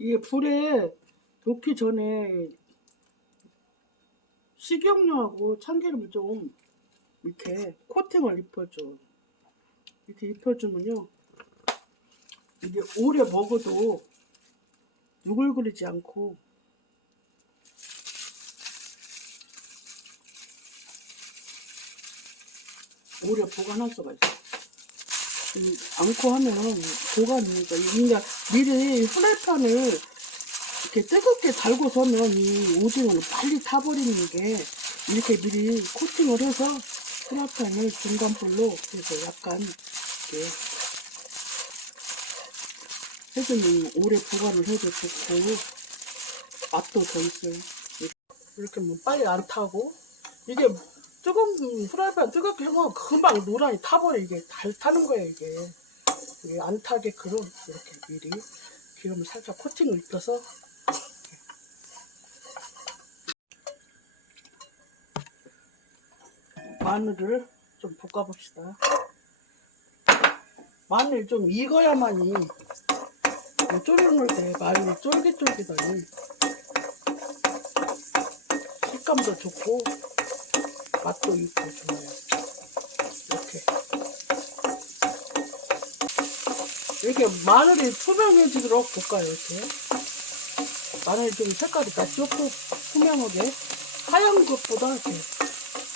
이게 불에 녹기 전에 식용유하고 참기름을 좀 이렇게 코팅을 입혀줘. 이렇게 입혀주면요. 이게 오래 먹어도 누글거리지 않고 오래 보관할 수가 있어. 이 않고 하면 보관이니까 그러니까 미리 후라이팬을 이렇게 뜨겁게 달고서면 이 오징어는 빨리 타버리는 게 이렇게 미리 코팅을 해서 후라이팬을 중간불로 그래서 약간 이렇게 해주면 오래 보관을 해도 좋고 맛도 더 있어요. 이렇게 뭐 빨리 안 타고 이게 뜨거운 프라이팬 뜨겁게 해면 금방 노란이 타버려. 이게 잘 타는 거예요 이게. 이게 안 타게끔 이렇게 미리 기름을 살짝 코팅을 입혀서 마늘을 좀 볶아봅시다. 마늘 좀 익어야만이 뭐 졸여놓을 때 마늘이 쫄깃쫄깃하니 식감도 좋고 맛도 있고 좋아요. 이렇게. 이렇게 마늘이 투명해지도록 볶아요, 이렇게. 마늘이 좀 색깔이 다 좋고 투명하게. 하얀 것보다 이렇게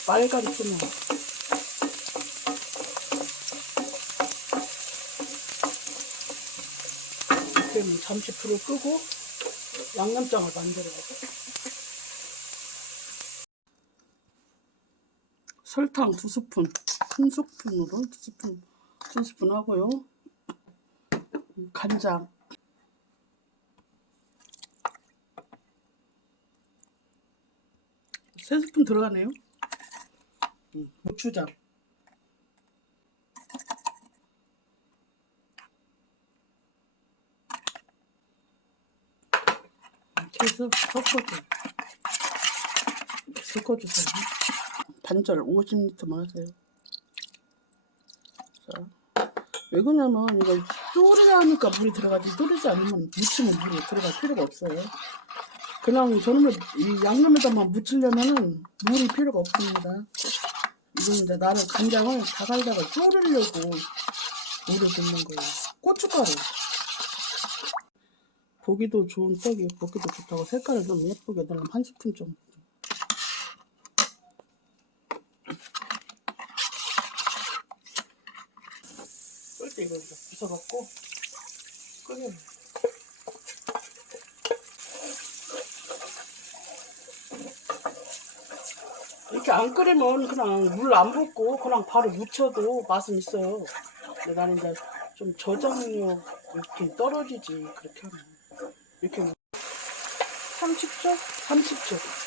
빨간 투명. 이렇게 하면 잠시 불을 끄고 양념장을 만들어야 돼. 설탕 두 스푼, 큰 스푼으로 두 스푼, 두 스푼 하고요. 간장. 세 스푼 들어가네요. 음, 고추장. 이렇게 해서 섞어줘요. 섞어주세요. 반절 50리터만 하세요. 자, 왜 그러냐면 이걸 졸여야 하니까 물이 들어가지 졸이지 않으면 묻히면 물이 들어갈 필요가 없어요. 그냥 저놈을 이 양념에다만 묻히려면은 물이 필요가 없습니다. 이건 이제 나는 간장을 다 갈다가 졸이려고 물을 넣는 거예요. 고춧가루. 보기도 좋은 떡이 보기도 좋다고 색깔을 좀 예쁘게 넣으면 한 스푼 정 때 이거 이렇게 부숴갖고 끓여. 이렇게 안 끓이면 그냥 물 안 붓고 그냥 바로 묻혀도 맛은 있어요. 근데 나는 이제 좀 저장력 이렇게 떨어지지 그렇게 하면 이렇게 30초? 30초.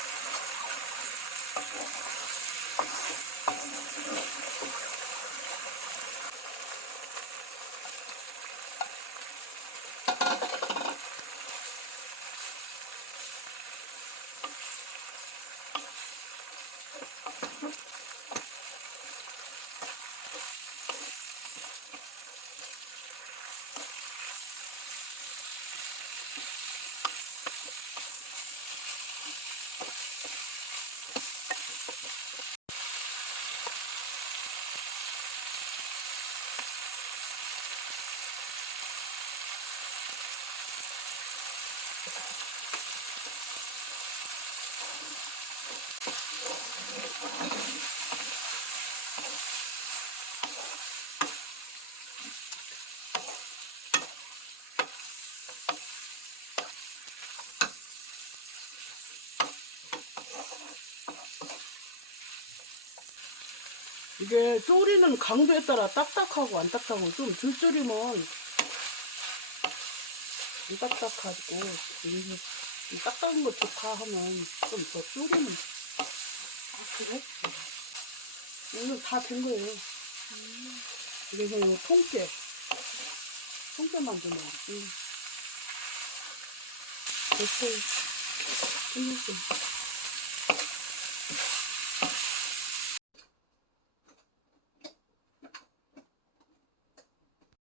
you 이게 졸이는 강도에 따라 딱딱하고 안 딱딱하고 좀덜 졸이면 안 딱딱하고 이, 이 딱딱한 거 좋다 하면 좀더 졸이면 아 그래? 오늘 다 된 거예요. 이게 그냥 통깨. 통깨 만드는 음. 됐어요. 끝났어요